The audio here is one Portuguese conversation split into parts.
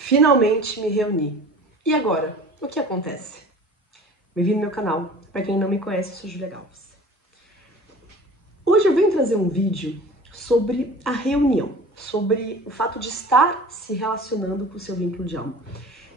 Finalmente me reuni. E agora? O que acontece? Bem-vindo ao meu canal. Para quem não me conhece, eu sou Júlia Galves. Hoje eu venho trazer um vídeo sobre a reunião, sobre o fato de estar se relacionando com o seu vínculo de alma.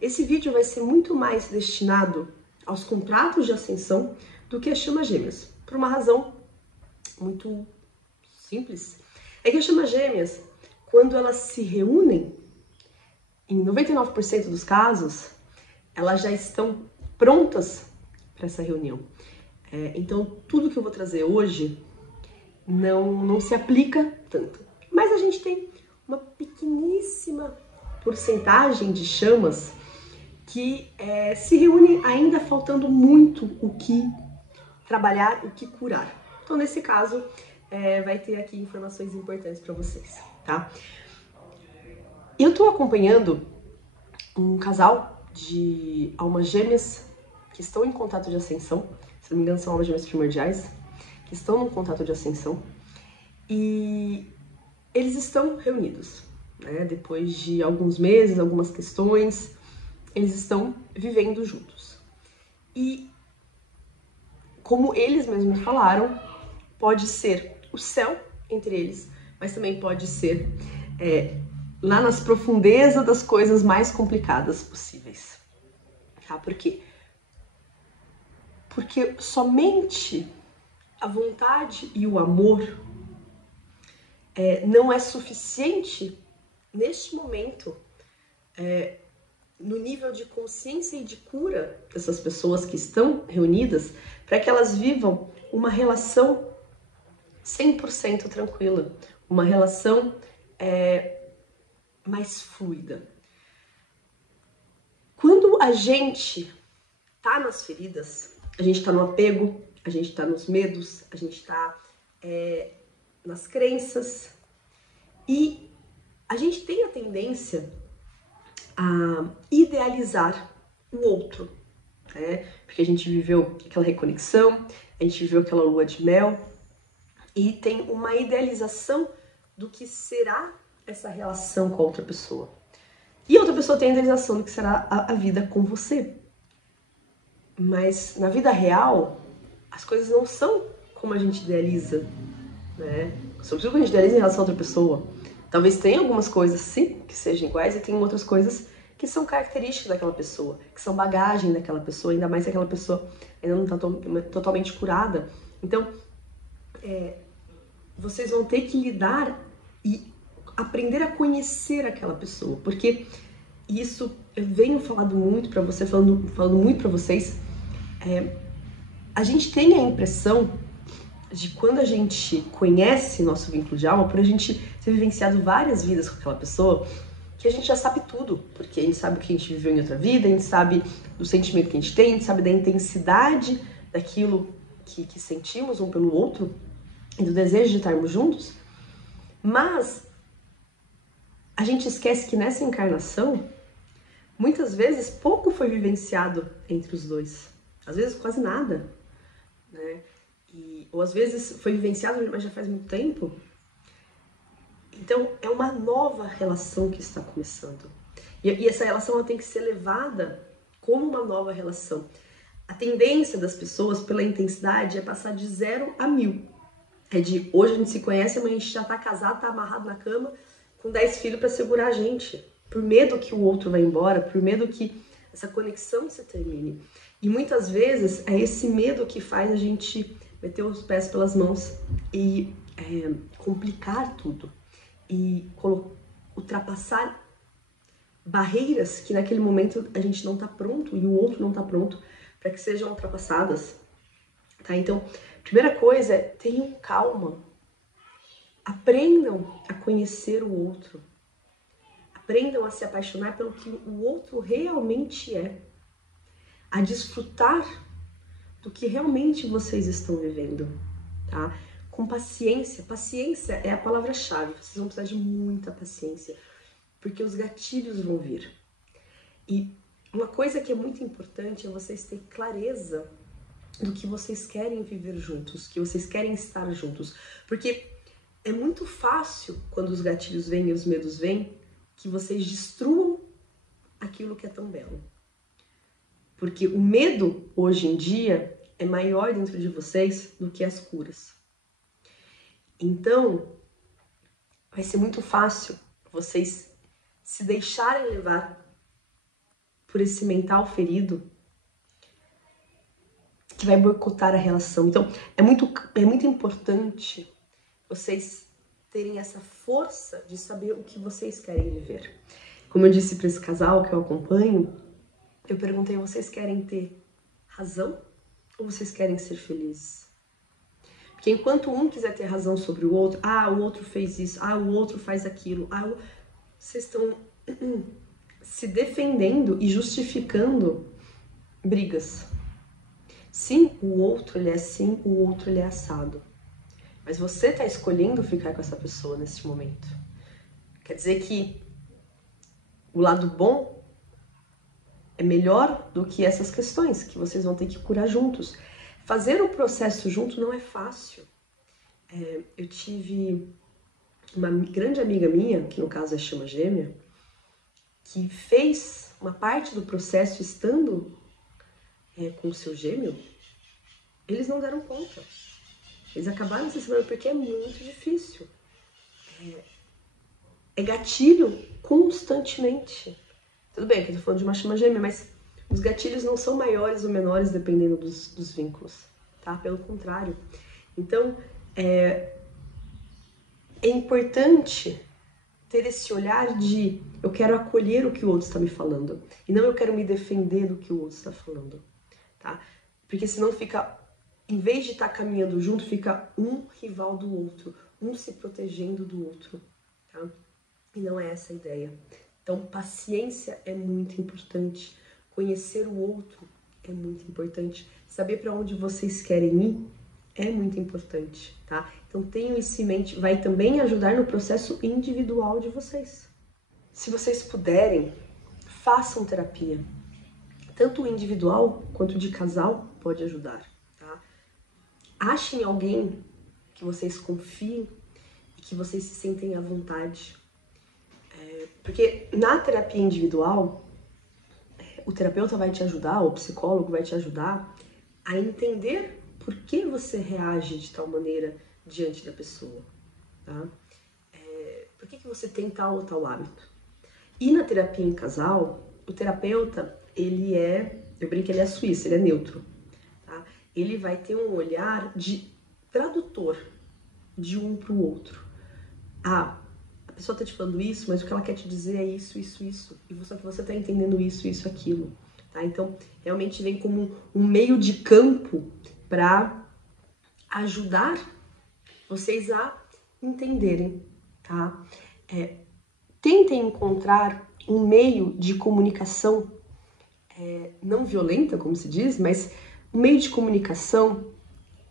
Esse vídeo vai ser muito mais destinado aos contratos de ascensão do que às chamas gêmeas, por uma razão muito simples. É que as chamas gêmeas, quando elas se reúnem, em 99% dos casos, elas já estão prontas para essa reunião. Então, tudo que eu vou trazer hoje não se aplica tanto. Mas a gente tem uma pequeníssima porcentagem de chamas que se reúne ainda faltando muito o que trabalhar, o que curar. Então, nesse caso, vai ter aqui informações importantes para vocês, tá? Eu estou acompanhando um casal de almas gêmeas que estão em contato de ascensão, se não me engano são almas gêmeas primordiais, que estão no contato de ascensão, e eles estão reunidos, né? Depois de alguns meses, algumas questões, eles estão vivendo juntos. E, como eles mesmos falaram, pode ser o céu entre eles, mas também pode ser lá nas profundezas das coisas mais complicadas possíveis. Tá? Por quê? Porque somente a vontade e o amor não é suficiente neste momento no nível de consciência e de cura dessas pessoas que estão reunidas para que elas vivam uma relação 100% tranquila, uma relação mais fluida. Quando a gente tá nas feridas, a gente tá no apego, a gente tá nos medos, a gente tá nas crenças, e a gente tem a tendência a idealizar o outro, né? Porque a gente viveu aquela reconexão, a gente viveu aquela lua de mel, e tem uma idealização do que será essa relação com a outra pessoa. E a outra pessoa tem a idealização do que será a vida com você. Mas na vida real, as coisas não são como a gente idealiza, né? Sobretudo quando a gente idealiza em relação a outra pessoa. Talvez tenha algumas coisas, sim, que sejam iguais, e tem outras coisas que são características daquela pessoa, que são bagagem daquela pessoa, ainda mais se aquela pessoa ainda não está totalmente curada. Então, vocês vão ter que lidar e aprender a conhecer aquela pessoa, porque isso eu venho falando muito para você, falando muito para vocês. A gente tem a impressão de quando a gente conhece nosso vínculo de alma, por a gente ter vivenciado várias vidas com aquela pessoa, que a gente já sabe tudo, porque a gente sabe o que a gente viveu em outra vida, a gente sabe do sentimento que a gente tem, a gente sabe da intensidade daquilo que sentimos um pelo outro e do desejo de estarmos juntos, mas a gente esquece que nessa encarnação, muitas vezes pouco foi vivenciado entre os dois, às vezes quase nada, né? Ou às vezes foi vivenciado, mas já faz muito tempo. Então é uma nova relação que está começando. E essa relação ela tem que ser levada como uma nova relação. A tendência das pessoas pela intensidade é passar de 0 a 1000. É de hoje a gente se conhece, amanhã a gente já tá casado, tá amarrado na cama, com 10 filhos para segurar a gente. Por medo que o outro vá embora, por medo que essa conexão se termine. E muitas vezes é esse medo que faz a gente meter os pés pelas mãos e complicar tudo. E ultrapassar barreiras que naquele momento a gente não tá pronto e o outro não tá pronto para que sejam ultrapassadas. Tá? Então, primeira coisa é tenham calma. Aprendam a conhecer o outro. Aprendam a se apaixonar pelo que o outro realmente é. A desfrutar do que realmente vocês estão vivendo, tá? Com paciência. Paciência é a palavra-chave. Vocês vão precisar de muita paciência, porque os gatilhos vão vir. E uma coisa que é muito importante é vocês terem clareza do que vocês querem viver juntos, que vocês querem estar juntos. Porque é muito fácil, quando os gatilhos vêm e os medos vêm, que vocês destruam aquilo que é tão belo. Porque o medo, hoje em dia, é maior dentro de vocês do que as curas. Então, vai ser muito fácil vocês se deixarem levar por esse mental ferido que vai boicotar a relação. Então, é muito importante vocês terem essa força de saber o que vocês querem viver. Como eu disse para esse casal que eu acompanho, eu perguntei, vocês querem ter razão ou vocês querem ser felizes? Porque enquanto um quiser ter razão sobre o outro, o outro fez isso, o outro faz aquilo, vocês estão se defendendo e justificando brigas. Sim, o outro ele é assim, o outro ele é assado. Mas você está escolhendo ficar com essa pessoa nesse momento. Quer dizer que o lado bom é melhor do que essas questões que vocês vão ter que curar juntos. Fazer o processo junto não é fácil. Eu tive uma grande amiga minha, que no caso é chama gêmea, que fez uma parte do processo estando com o seu gêmeo. Eles não deram conta. Eles acabaram se separando porque é muito difícil. É gatilho constantemente. Tudo bem que eu tô falando de uma chama gêmea, mas os gatilhos não são maiores ou menores dependendo dos vínculos, tá? Pelo contrário. Então, é importante ter esse olhar de eu quero acolher o que o outro está me falando e não eu quero me defender do que o outro está falando, tá? Porque senão fica, em vez de estar caminhando junto, fica um rival do outro, um se protegendo do outro, tá? E não é essa a ideia. Então, paciência é muito importante. Conhecer o outro é muito importante. Saber para onde vocês querem ir é muito importante, tá? Então, tenham isso em mente. Vai também ajudar no processo individual de vocês. Se vocês puderem, façam terapia. Tanto individual quanto de casal pode ajudar, tá? Achem alguém que vocês confiem e que vocês se sentem à vontade. Porque na terapia individual, o terapeuta vai te ajudar, o psicólogo vai te ajudar a entender por que você reage de tal maneira diante da pessoa, tá? Por que você tem tal ou tal hábito? E na terapia em casal, o terapeuta, eu brinco que ele é suíço, ele é neutro, tá? Ele vai ter um olhar de tradutor de um para o outro. A pessoa tá te falando isso, mas o que ela quer te dizer é isso, isso, isso. E só que você tá entendendo isso, isso, aquilo. Tá? Então, realmente vem como um meio de campo para ajudar vocês a entenderem, tá? Tentem encontrar um meio de comunicação não violenta, como se diz, mas um meio de comunicação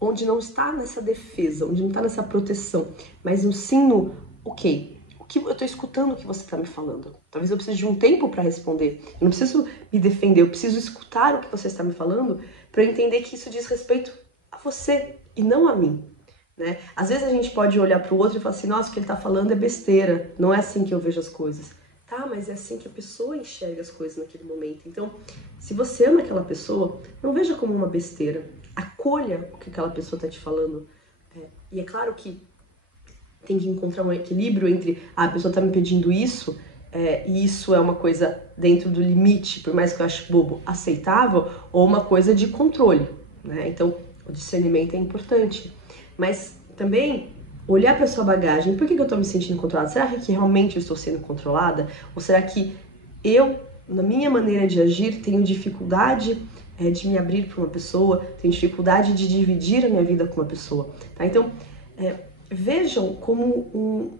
onde não está nessa defesa, onde não está nessa proteção, mas um sim no ok. Eu tô escutando o que você tá me falando. Talvez eu precise de um tempo para responder. Eu não preciso me defender, eu preciso escutar o que você está me falando para eu entender que isso diz respeito a você e não a mim, né? Às vezes a gente pode olhar para o outro e falar assim, nossa, o que ele tá falando é besteira, não é assim que eu vejo as coisas. Tá, mas é assim que a pessoa enxerga as coisas naquele momento. Então, se você ama aquela pessoa, não veja como uma besteira. Acolha o que aquela pessoa tá te falando. E é claro que tem que encontrar um equilíbrio entre a pessoa tá me pedindo isso, e isso é uma coisa dentro do limite, por mais que eu ache bobo, aceitável, ou uma coisa de controle, né? Então, o discernimento é importante. Mas também olhar para sua bagagem. Por que eu tô me sentindo controlada? Será que realmente eu estou sendo controlada? Ou será que eu, na minha maneira de agir, tenho dificuldade de me abrir para uma pessoa, tenho dificuldade de dividir a minha vida com uma pessoa, tá? Então, vejam como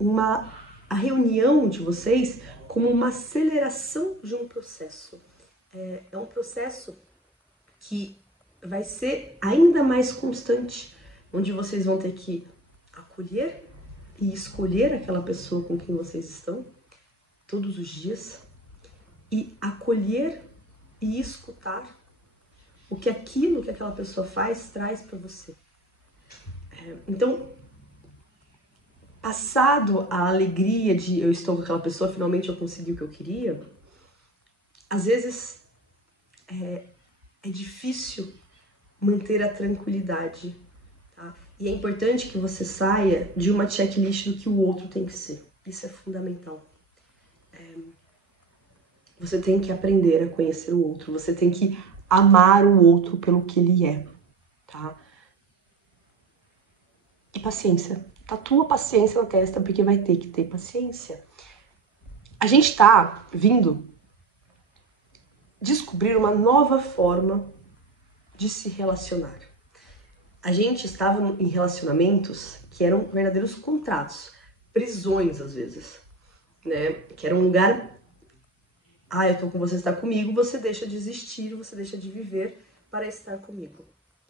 a reunião de vocês como uma aceleração de um processo. É um processo que vai ser ainda mais constante, onde vocês vão ter que acolher e escolher aquela pessoa com quem vocês estão todos os dias e acolher e escutar o que aquilo que aquela pessoa faz traz para você. Então, passado a alegria de eu estou com aquela pessoa, finalmente eu consegui o que eu queria, às vezes é difícil manter a tranquilidade, tá? E é importante que você saia de uma checklist do que o outro tem que ser. Isso é fundamental. Você tem que aprender a conhecer o outro, você tem que amar o outro pelo que ele é, tá? E paciência. Tatua paciência na testa, porque vai ter que ter paciência. A gente tá vindo descobrir uma nova forma de se relacionar. A gente estava em relacionamentos que eram verdadeiros contratos, prisões às vezes, né? Que era um lugar, eu tô com você, está comigo, você deixa de existir, você deixa de viver para estar comigo.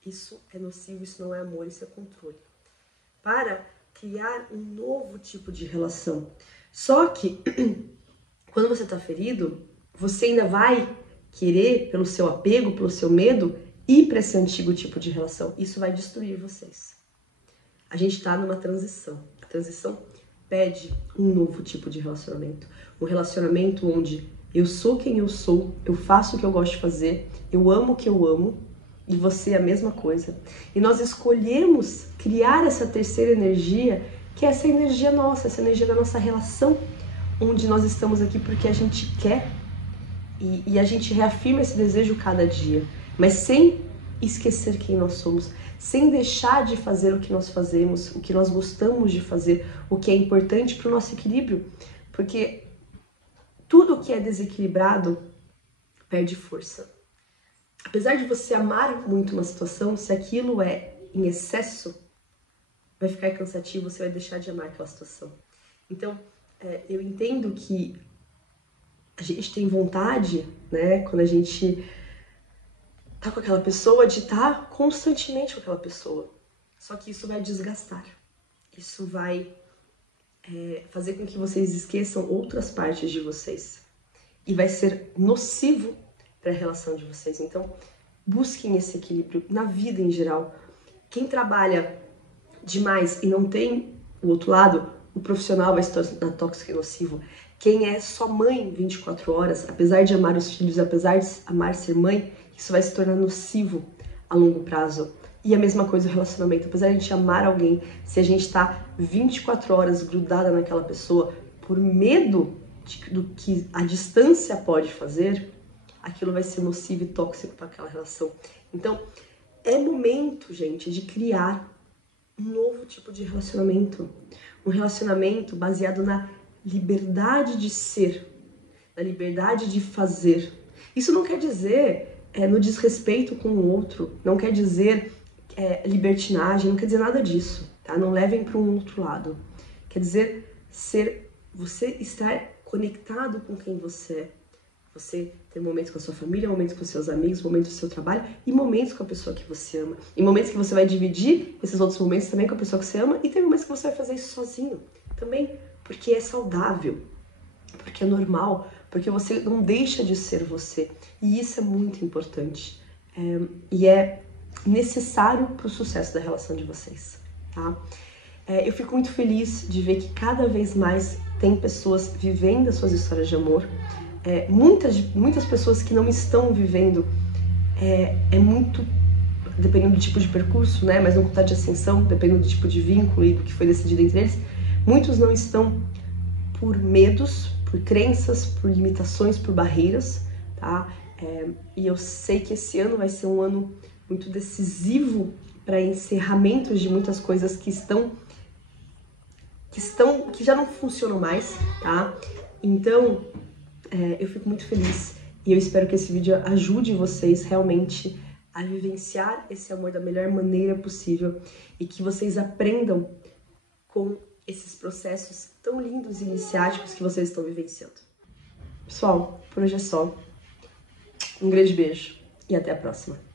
Isso é nocivo, isso não é amor, isso é controle. Para criar um novo tipo de relação. Só que, quando você tá ferido, você ainda vai querer, pelo seu apego, pelo seu medo, ir para esse antigo tipo de relação. Isso vai destruir vocês. A gente tá numa transição. A transição pede um novo tipo de relacionamento. Um relacionamento onde eu sou quem eu sou, eu faço o que eu gosto de fazer, eu amo o que eu amo, e você é a mesma coisa. E nós escolhemos criar essa terceira energia, que é essa energia nossa, essa energia da nossa relação, onde nós estamos aqui porque a gente quer, e a gente reafirma esse desejo cada dia, mas sem esquecer quem nós somos, sem deixar de fazer o que nós fazemos, o que nós gostamos de fazer, o que é importante para o nosso equilíbrio, porque tudo que é desequilibrado perde força. Apesar de você amar muito uma situação, se aquilo é em excesso, vai ficar cansativo, você vai deixar de amar aquela situação. Então, eu entendo que a gente tem vontade, né, quando a gente tá com aquela pessoa, de estar constantemente com aquela pessoa. Só que isso vai desgastar. Isso vai fazer com que vocês esqueçam outras partes de vocês. E vai ser nocivo para a relação de vocês. Então, busquem esse equilíbrio na vida em geral. Quem trabalha demais e não tem o outro lado, o profissional vai se tornar tóxico e nocivo. Quem é só mãe 24 horas, apesar de amar os filhos, apesar de amar ser mãe, isso vai se tornar nocivo a longo prazo. E a mesma coisa o relacionamento. Apesar de a gente amar alguém, se a gente tá 24 horas grudada naquela pessoa por medo do que a distância pode fazer, aquilo vai ser nocivo e tóxico para aquela relação. Então, é momento, gente, de criar um novo tipo de relacionamento. Um relacionamento baseado na liberdade de ser, na liberdade de fazer. Isso não quer dizer no desrespeito com o outro, não quer dizer libertinagem, não quer dizer nada disso, tá? Não levem para um outro lado. Quer dizer você estar conectado com quem você é. Você ter momentos com a sua família, momentos com seus amigos, momentos do seu trabalho e momentos com a pessoa que você ama. E momentos que você vai dividir esses outros momentos também com a pessoa que você ama e tem momentos que você vai fazer isso sozinho também, porque é saudável, porque é normal, porque você não deixa de ser você. E isso é muito importante. E é necessário para o sucesso da relação de vocês, tá? Eu fico muito feliz de ver que cada vez mais tem pessoas vivendo as suas histórias de amor. Muitas pessoas que não estão vivendo, muito, dependendo do tipo de percurso, né? Mas não contar de ascensão, dependendo do tipo de vínculo e do que foi decidido entre eles, muitos não estão por medos, por crenças, por limitações, por barreiras, tá? E eu sei que esse ano vai ser um ano muito decisivo para encerramentos de muitas coisas que já não funcionam mais, tá? Então, eu fico muito feliz e eu espero que esse vídeo ajude vocês realmente a vivenciar esse amor da melhor maneira possível e que vocês aprendam com esses processos tão lindos e iniciáticos que vocês estão vivenciando. Pessoal, por hoje é só. Um grande beijo e até a próxima.